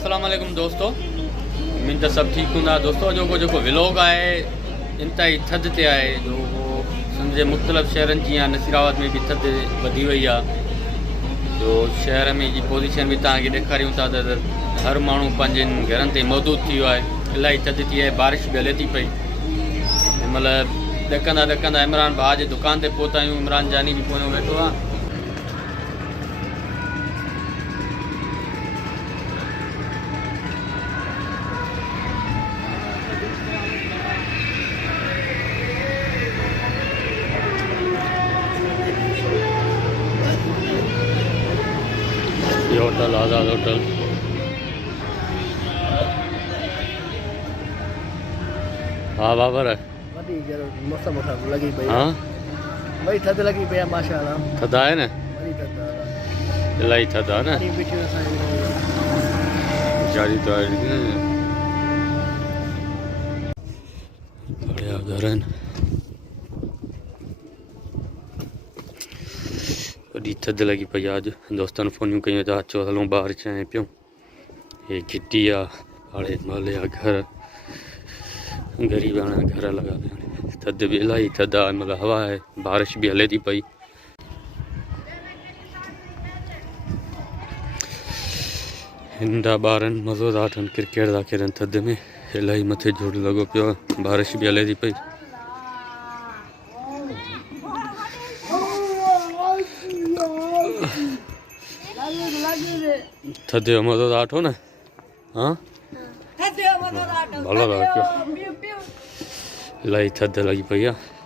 अस्सलाम वालेकुम दोस्तों, उम्मीद सब ठीक हूंदा दोस्तों। जो व्लॉग आहे इंतहाई थधि ते आहे, जो सिंध जे मुख़्तलिफ़ शहरनि जी नसीराबाद में भी थधि वधी वई आहे। जो शहर में जी पोज़ीशन भी तव्हांखे ॾेखारियूं था त हर माण्हू पंहिंजनि घरनि ते मौजूद थी वियो आहे। इलाही थधि थी आहे, बारिश बि हले थी पई। मतिलबु ॾकंदा ॾकंदा इमरान भाउ जे दुकान ते पहुता आहियूं। इमरान जानी बि पोइ वेठो आहे। होटल आज़ाद होटल। हाँ बाबर है। मौसम लगी पई हाँ वही थद लगी पई माशाल्लाह। थदा है न, इलाही थदा है न। जारी तो बढ़िया घर आहिनि। वॾी थधि लॻी पई आहे। अॼु दोस्तनि फ़ोनियूं कयूं था, अचो हलूं ॿाहिरि चाहिं पियूं। हे गिटी आहे, हाणे महले आहे घर, ग़रीब हाणे घर लॻा पिया आहिनि। थधि बि इलाही थधि आहे, मतिलबु हवा आहे, बारिश बि हले थी पई। हिंदा ॿारनि मज़ो था वठनि, क्रिकेट था खेॾनि थधि में। इलाही मथे जोड़ लॻो पियो आहे, बारिश बि हले थी पई। थधि जो मज़ो था वठो न। हाँ भलो था वठो, इलाही थधि लॻी पई आहे।